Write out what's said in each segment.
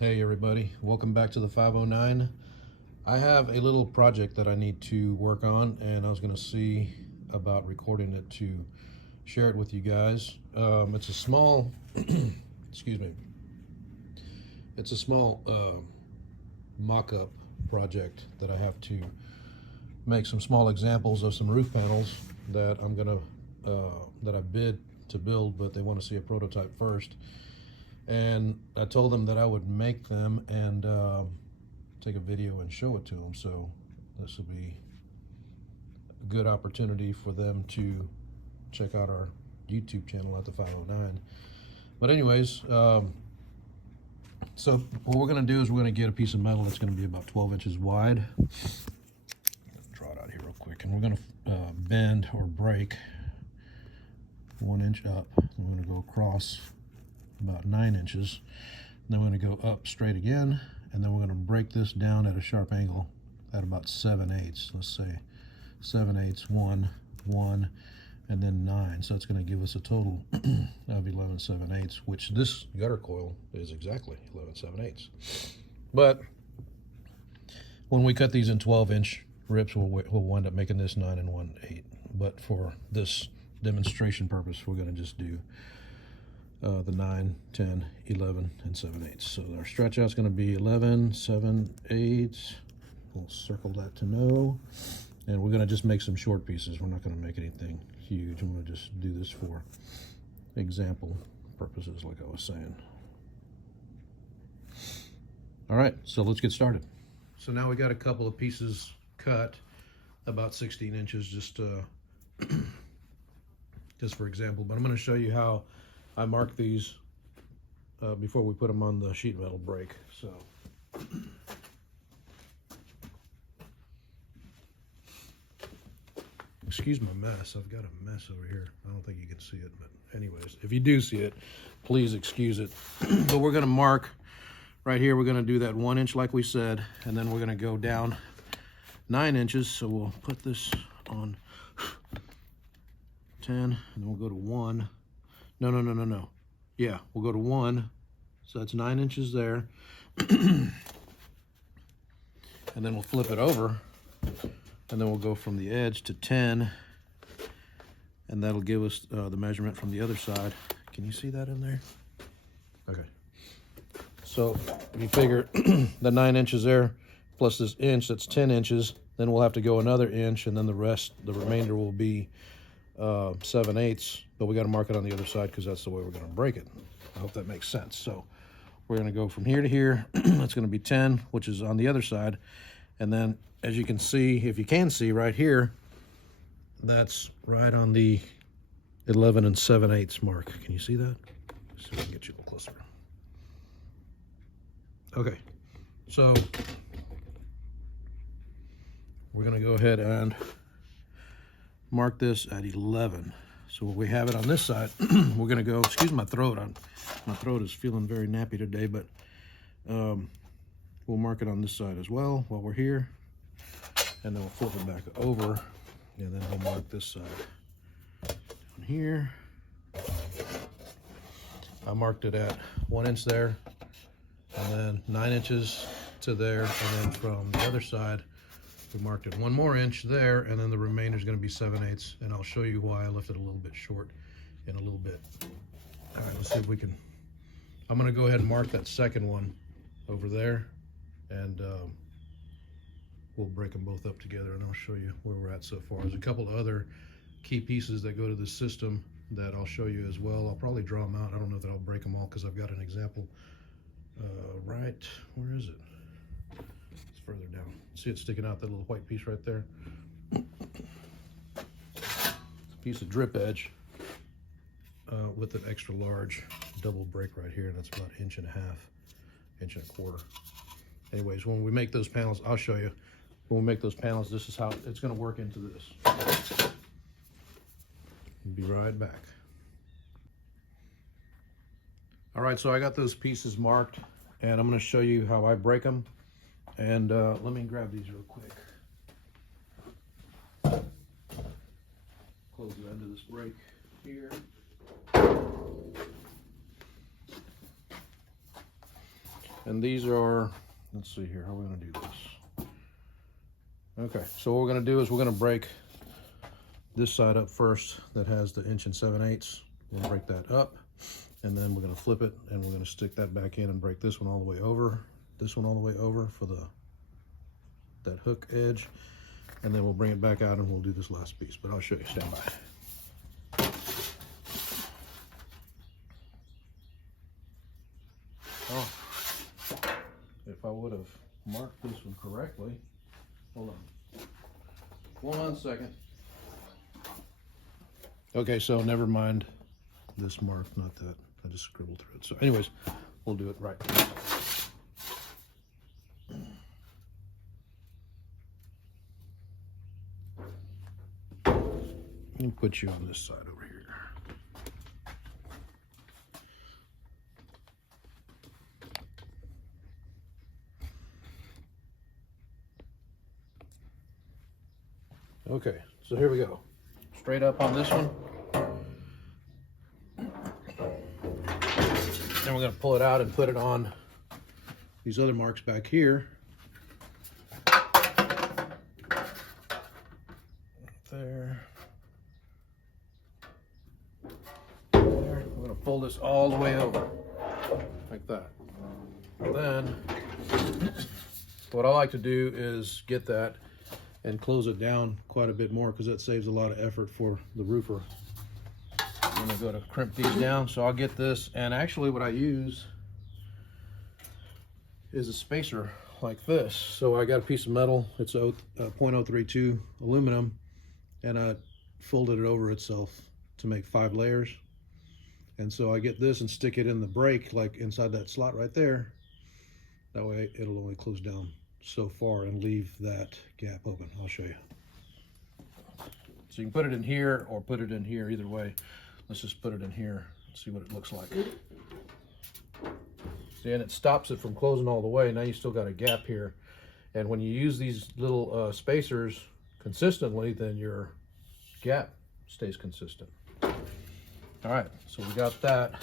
Hey everybody, welcome back to the 509. I have a little project that I need to work on, and I was going to see about recording it to share it with you guys. It's a small, excuse me, it's a small mock-up project that I have to make some small examples of some roof panels that I'm gonna that I bid to build, but they want to see a prototype first. And I told them that I would make them and take a video and show it to them. So this will be a good opportunity for them to check out our YouTube channel at the 509. But anyways, so what we're going to do is we're going to get a piece of metal that's going to be about 12 inches wide. Draw it out here real quick, and we're going to bend or break 1 inch up. We're going to go across about 9 inches. Then we're going to go up straight again, and then we're going to break this down at a sharp angle at about 7/8. Let's say 7/8, 1, 1, and then 9. So it's going to give us a total of 11 7/8, which this gutter coil is exactly 11 7/8. But when we cut these in 12-inch rips, we'll wind up making this 9 1/8. But for this demonstration purpose, we're going to just do the 9, 10, 11, and 7/8. So our stretch out is going to be 11 7/8. We'll circle that to know. And we're going to just make some short pieces. We're not going to make anything huge. I'm going to just do this for example purposes, like I was saying. All right, so let's get started. So now we got a couple of pieces cut about 16 inches, just for example. But I'm going to show you how I mark these before we put them on the sheet metal brake. So excuse my mess. I've got a mess over here. I don't think you can see it, but anyways, if you do see it, please excuse it. But we're going to mark right here. We're going to do that 1 inch like we said, and then we're going to go down 9 inches. So we'll put this on 10, and then we'll go to 1. No. Yeah, we'll go to 1. So that's 9 inches there. And then we'll flip it over. And then we'll go from the edge to 10. And that'll give us the measurement from the other side. Can you see that in there? Okay. So if you figure the 9 inches there, plus this inch, that's 10 inches. Then we'll have to go another inch, and then the remainder will be 7/8, but we got to mark it on the other side because that's the way we're going to break it. I hope that makes sense. So we're going to go from here to here. That's going to be 10, which is on the other side. And then as you can see, if you can see right here, that's right on the 11 7/8 mark. Can you see that? Let's see if we can get you a little closer. Okay, so we're going to go ahead and mark this at 11. So we have it on this side. We're going to go, excuse my throat. My throat is feeling very nappy today, but we'll mark it on this side as well while we're here. And then we'll flip it back over, and then we'll mark this side down here. I marked it at 1 inch there, and then 9 inches to there, and then from the other side, we marked it 1 more inch there, and then the remainder is going to be 7/8, and I'll show you why I left it a little bit short in a little bit. All right, let's see if we can. I'm going to go ahead and mark that second one over there, and we'll break them both up together, and I'll show you where we're at so far. There's a couple of other key pieces that go to the system that I'll show you as well. I'll probably draw them out. I don't know that I'll break them all because I've got an example right. Where is it? Further down. See it sticking out, that little white piece right there? It's a piece of drip edge with an extra large double break right here, and that's about 1.5 inches, 1.25 inches. Anyways, when we make those panels, I'll show you. When we make those panels, this is how it's going to work into this. Be right back. All right, so I got those pieces marked, and I'm going to show you how I break them. And let me grab these real quick. Close the end of this break here. And these are, let's see here, how are we gonna do this? Okay, so what we're gonna do is we're gonna break this side up first that has the 1 7/8. We'll break that up, and then we're gonna flip it, and we're gonna stick that back in and break this one all the way over, this one all the way over for that hook edge, and then we'll bring it back out and we'll do this last piece, but I'll show you, stand by. Oh, if I would have marked this one correctly, hold on, 1 second. Okay, so never mind this mark, not that, I just scribbled through it. So anyways, we'll do it right. Let me put you on this side over here. Okay, so here we go. Straight up on this one. And we're going to pull it out and put it on these other marks back here. There. There. We're going to pull this all the way over like that. And then what I like to do is get that and close it down quite a bit more because that saves a lot of effort for the roofer. I'm gonna go to crimp these down, so I'll get this, and actually what I use is a spacer like this. So I got a piece of metal, it's a 0.032 aluminum, and I folded it over itself to make 5 layers. And so I get this and stick it in the brake, like inside that slot right there. That way it'll only close down so far and leave that gap open. I'll show you. So you can put it in here or put it in here, either way. Let's just put it in here and see what it looks like. See, and it stops it from closing all the way. Now you still got a gap here. And when you use these little spacers consistently, then your gap stays consistent. All right, so we got that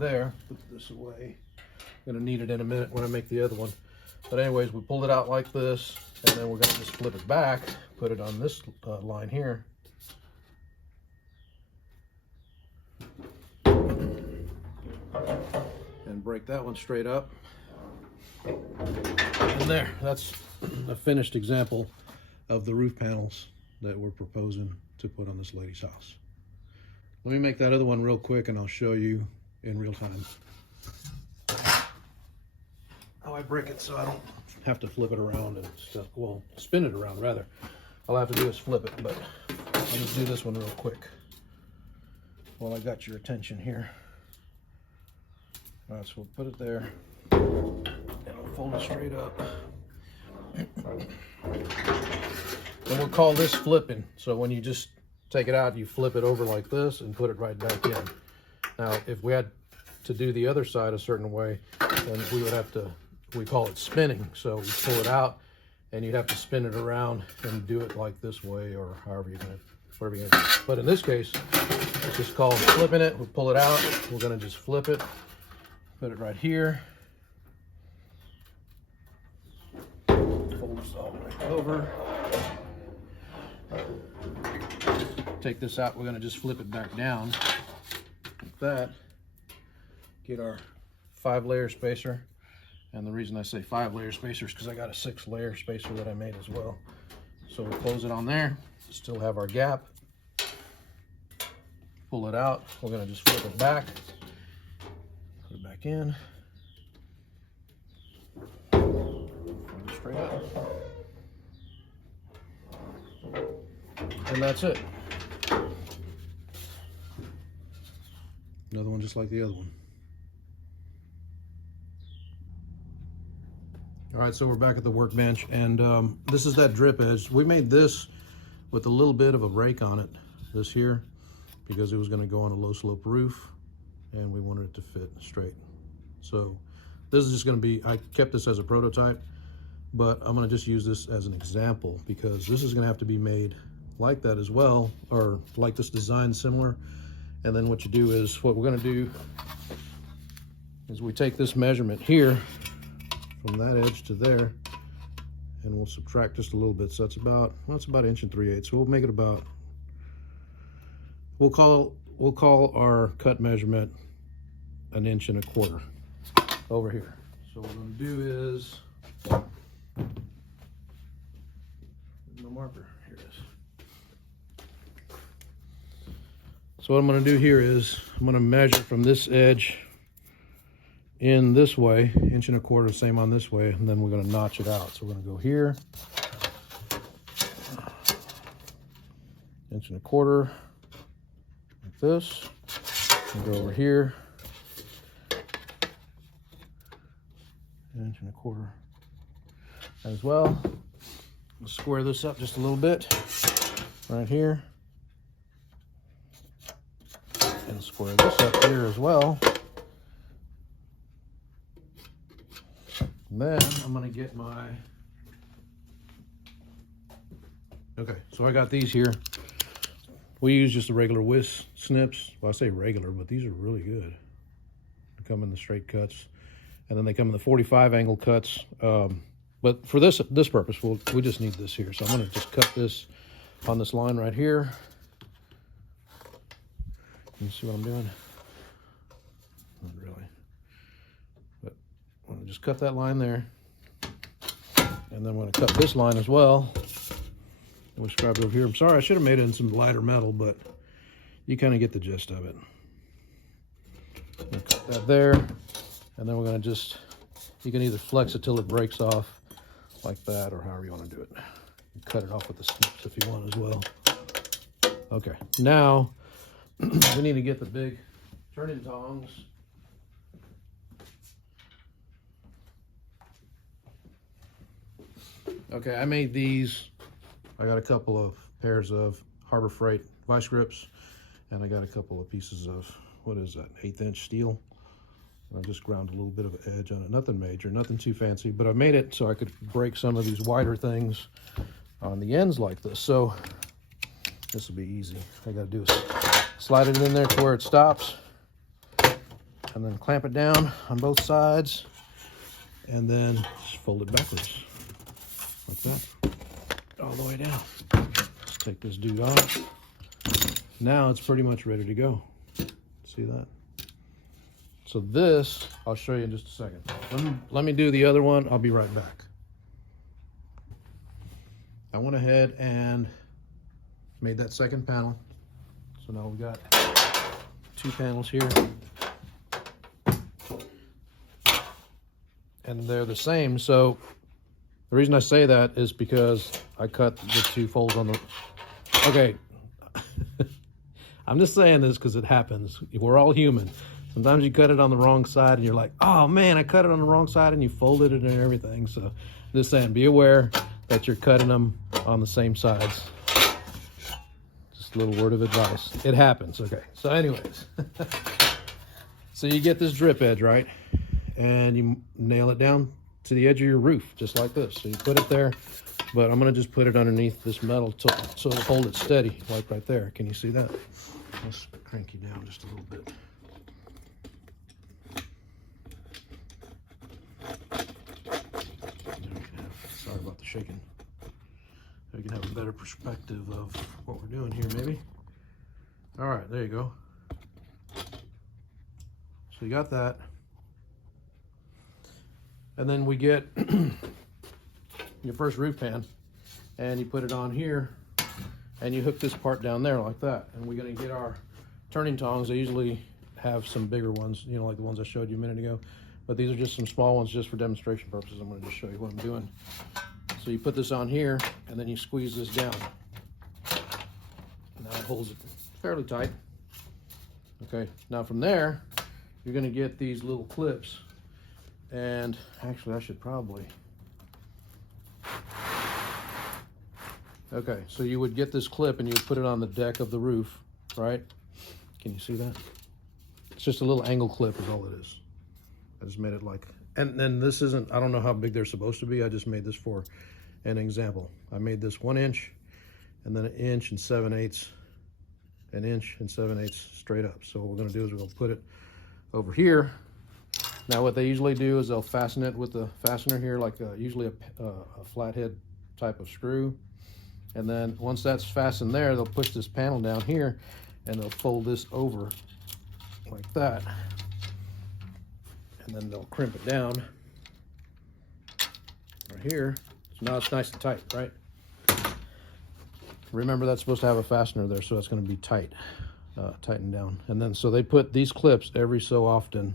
there. Put this away. I'm gonna need it in a minute when I make the other one. But anyways, we pulled it out like this, and then we're gonna just flip it back, put it on this line here. And break that one straight up. And there, that's a finished example of the roof panels that we're proposing to put on this lady's house. Let me make that other one real quick and I'll show you in real time how I break it so I don't have to flip it around and stuff. Well, spin it around rather. All I have to do is flip it, but I'll just do this one real quick while I got your attention here. All right, so we'll put it there and I'll fold it straight up. And we'll call this flipping. So when you just take it out, you flip it over like this and put it right back in. Now, if we had to do the other side a certain way, then we would have to, we call it spinning. So we pull it out and you'd have to spin it around and do it like this way or however you're gonna, whatever you're gonna do. But in this case, it's just called flipping it. We'll pull it out. We're gonna just flip it, put it right here. Fold this all the way over. Take this out, we're gonna just flip it back down like that. Get our 5-layer spacer. And the reason I say 5-layer spacer is because I got a 6-layer spacer that I made as well. So we'll close it on there, still have our gap. Pull it out, we're gonna just flip it back. Put it back in. Fold it straight up. And that's it. Another one just like the other one. All right, so we're back at the workbench, and this is that drip edge. We made this with a little bit of a break on it, this here, because it was gonna go on a low slope roof, and we wanted it to fit straight. So this is just gonna be, I kept this as a prototype, but I'm gonna just use this as an example because this is gonna have to be made like that as well, or like this design similar. And then what you do is, what we're gonna do is we take this measurement here from that edge to there, and we'll subtract just a little bit. So it's about, well, it's about 1 3/8. So we'll make it about, we'll call our cut measurement 1 1/4 over here. So what we're going to do is, my marker, here it is. So what I'm going to do here is I'm going to measure from this edge in this way, 1 1/4, same on this way, and then we're going to notch it out. So we're going to go here, 1 1/4, like this, and go over here, 1 1/4 as well. We'll square this up just a little bit right here, and square this up here as well. And then I'm going to get my, okay, so I got these here. We use just the regular Wiss snips. Well, I say regular, but these are really good. They come in the straight cuts, and then they come in the 45 angle cuts. But for this purpose, we just need this here. So I'm going to just cut this on this line right here. You see what I'm doing? Not really. But I'm going to just cut that line there. And then I'm going to cut this line as well. And we scribed over here. I'm sorry, I should have made it in some lighter metal, but you kind of get the gist of it. We'll cut that there. And then we're going to just, you can either flex it till it breaks off like that, or however you want to do it. You cut it off with the snips if you want as well. Okay, now we need to get the big turning tongs. Okay, I made these. I got a couple of pairs of Harbor Freight vice grips, and I got a couple of pieces of, what is that, 1/8 inch steel. I just ground a little bit of an edge on it. Nothing major, nothing too fancy, but I made it so I could break some of these wider things on the ends like this. So this will be easy. All I gotta do is slide it in there to where it stops, and then clamp it down on both sides, and then just fold it backwards like that, all the way down. Let's take this dude off. Now it's pretty much ready to go. See that? So this, I'll show you in just a second. Let me do the other one. I'll be right back. I went ahead and made that second panel. So now we've got 2 panels here. And they're the same. So the reason I say that is because I cut the 2 folds on the, okay. I'm just saying this because it happens. We're all human. Sometimes you cut it on the wrong side and you're like, oh man, I cut it on the wrong side, and you folded it and everything. So just saying, be aware that you're cutting them on the same sides. Just a little word of advice. It happens, okay. So anyways, so you get this drip edge, right? And you nail it down to the edge of your roof, just like this. So you put it there, but I'm gonna just put it underneath this metal so it'll hold it steady, like right there. Can you see that? Let's crank you down just a little bit. Sorry about the shaking. We can have a better perspective of what we're doing here, maybe. All right, there you go. So you got that. And then we get your first roof pan, and you put it on here, and you hook this part down there like that. And we're gonna get our turning tongs. I usually have some bigger ones, you know, like the ones I showed you a minute ago. But these are just some small ones just for demonstration purposes. I'm going to just show you what I'm doing. So you put this on here, and then you squeeze this down. Now it holds it fairly tight. Okay, now from there, you're going to get these little clips. And actually, I should probably... Okay, so you would get this clip, and you would put it on the deck of the roof, right? Can you see that? It's just a little angle clip is all it is. I just made it like, and then this isn't, I don't know how big they're supposed to be. I just made this for an example. I made this 1 inch, and then 1 inch and 7/8, 1 inch and 7/8 straight up. So what we're gonna do is we're gonna put it over here, Now what they usually do is they'll fasten it with the fastener here, like usually a flathead type of screw. And then once that's fastened there, they'll push this panel down here and they'll fold this over like that. And then they'll crimp it down right here. So now it's nice and tight, right? Remember, that's supposed to have a fastener there, so it's going to be tight, tightened down. And then so they put these clips every so often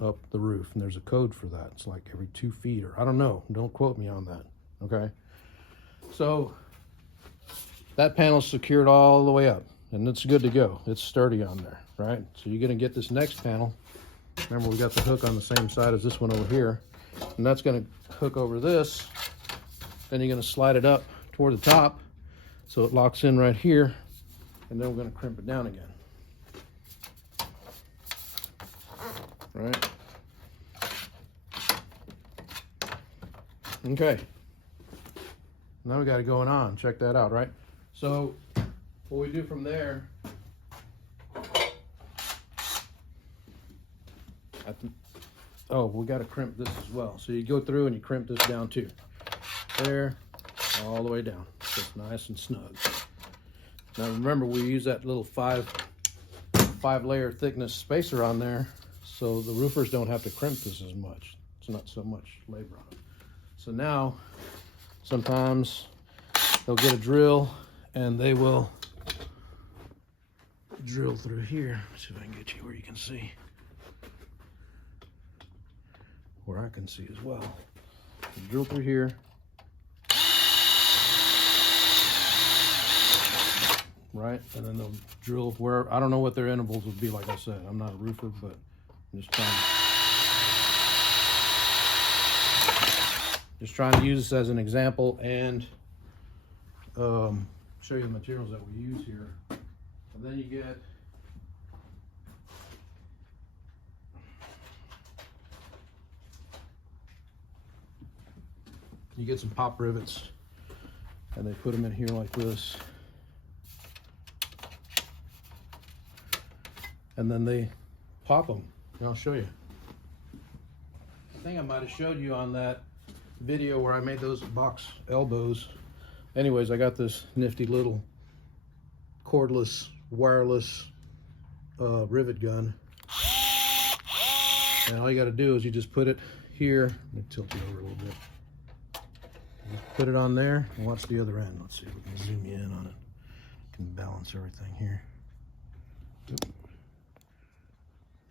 up the roof, and there's a code for that. It's like every 2 feet, or I don't know. Don't quote me on that. Okay. So that panel's secured all the way up, and it's good to go. It's sturdy on there, right? So you're going to get this next panel. Remember, we got the hook on the same side as this one over here, and that's going to hook over this. Then you're going to slide it up toward the top so it locks in right here, and then we're going to crimp it down again. Right? Okay. Now we got it going on. Check that out, right? So what we do from there, oh, we got to crimp this as well. So you go through and you crimp this down too. There, all the way down. So it's nice and snug. Now remember, we use that little five layer thickness spacer on there, so the roofers don't have to crimp this as much. It's not so much labor on it. So now, sometimes they'll get a drill and they will drill through here. Let's see if I can get you where you can see. Where I can see as well. You drill through here. Right, and then they'll drill where, I don't know what their intervals would be, like I said. I'm not a roofer, but I'm just trying to use this as an example and show you the materials that we use here. And then you get some pop rivets, and they put them in here like this. And then they pop them, and I'll show you. I think I might have showed you on that video where I made those box elbows. Anyways, I got this nifty little cordless, wireless rivet gun. And all you got to do is you just put it here. Let me tilt it over a little bit. Just put it on there and watch the other end. Let's see if we can zoom you in on it. Can balance everything here. Oop.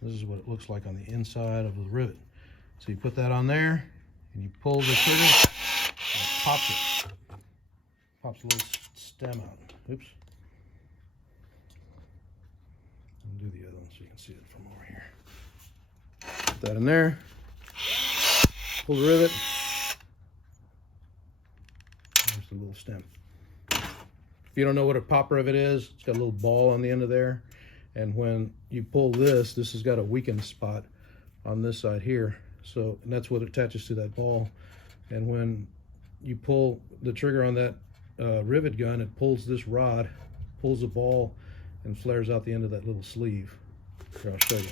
This is what it looks like on the inside of the rivet. So you put that on there, and you pull the trigger, and it pops it. Pops a little stem out. Oops. I'll do the other one so you can see it from over here. Put that in there. Pull the rivet. There's the little stem. If you don't know what a pop rivet is, it's got a little ball on the end of there. And when you pull this, this has got a weakened spot on this side here. So, and that's what attaches to that ball. And when you pull the trigger on that rivet gun, it pulls this rod, pulls the ball, and flares out the end of that little sleeve. Here, I'll show you.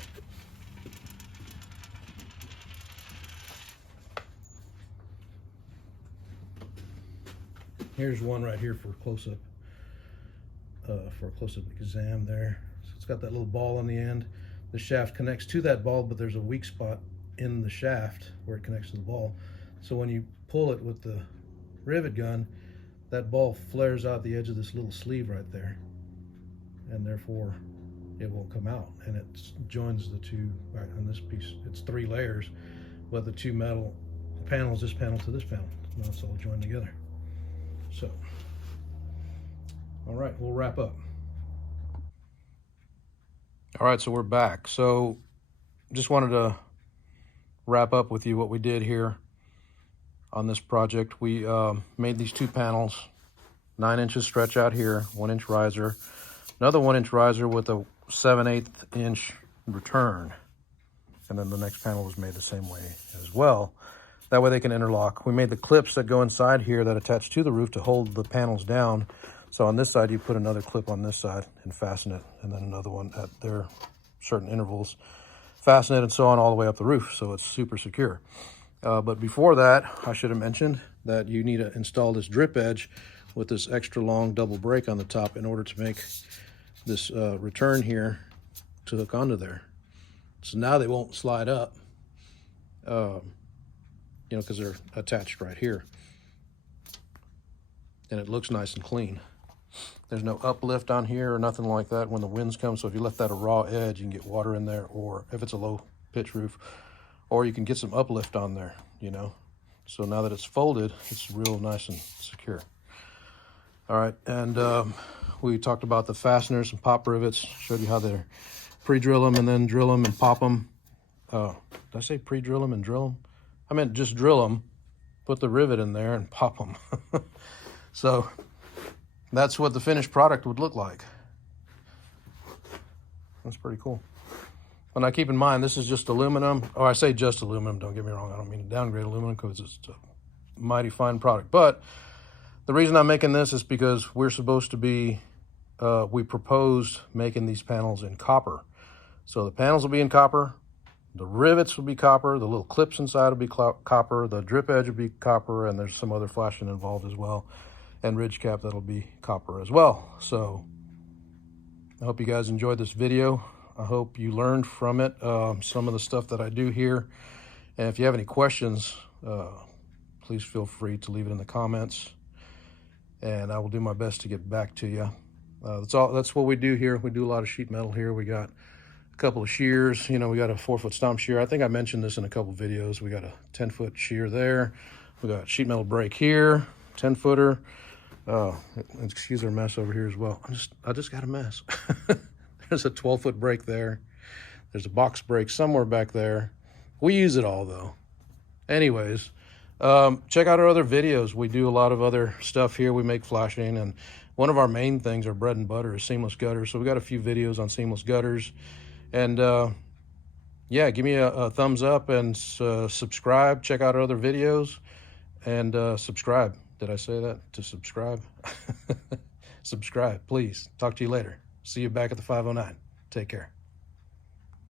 Here's one right here for a close-up, exam there. It's got that little ball on the end. The shaft connects to that ball, but there's a weak spot in the shaft where it connects to the ball. So when you pull it with the rivet gun, that ball flares out the edge of this little sleeve right there, and therefore it won't come out. And it joins the two, right, on this piece. It's 3 layers, but the two metal panels, this panel to this panel. Now it's all joined together. So, all right, we'll wrap up. All right, so we're back. So just wanted to wrap up with you what we did here on this project. We made these 2 panels, 9 inches stretch out here, 1 inch riser, another 1 inch riser with a 7/8 inch return. And then the next panel was made the same way as well. That way they can interlock. We made the clips that go inside here that attach to the roof to hold the panels down. So on this side, you put another clip on this side and fasten it, and then another one at their certain intervals. fasten it and so on all the way up the roof, so it's super secure. But before that, I should have mentioned that you need to install this drip edge with this extra long double brake on the top in order to make this return here to hook onto there. So now they won't slide up, you know, because they're attached right here. And it looks nice and clean. There's no uplift on here or nothing like that when the winds come. So if you left that a raw edge, you can get water in there, or if it's a low pitch roof, or you can get some uplift on there, you know. So now that it's folded, it's real nice and secure. All right, and we talked about the fasteners and pop rivets, showed you how they're pre-drill them and then drill them and pop them. Did I say pre-drill them and drill them? I meant just drill them, put the rivet in there and pop them. So that's what the finished product would look like. That's pretty cool. And now keep in mind, this is just aluminum. Oh, I say just aluminum, don't get me wrong. I don't mean to downgrade aluminum because it's a mighty fine product. But the reason I'm making this is because we're supposed to be, we proposed making these panels in copper. So the panels will be in copper, the rivets will be copper, the little clips inside will be copper, the drip edge will be copper, and there's some other flashing involved as well. And ridge cap, that'll be copper as well. So I hope you guys enjoyed this video. I hope you learned from it some of the stuff that I do here. And if you have any questions, please feel free to leave it in the comments, and I will do my best to get back to you. That's what we do here. We do a lot of sheet metal here. We got a couple of shears. You know, we got a 4-foot stomp shear. I think I mentioned this in a couple videos. We got a 10-foot shear there. We got sheet metal brake here, 10-footer. Excuse our mess over here as well. I just got a mess. There's a 12-foot brake there. There's a box brake somewhere back there. We use it all though. Anyways, check out our other videos. We do a lot of other stuff here. We make flashing, and one of our main things, our bread and butter, is seamless gutters. So we got a few videos on seamless gutters. And yeah, give me a thumbs up and subscribe. Check out our other videos and subscribe. Did I say that? To subscribe? Subscribe, please. Talk to you later. See you back at the 509. Take care.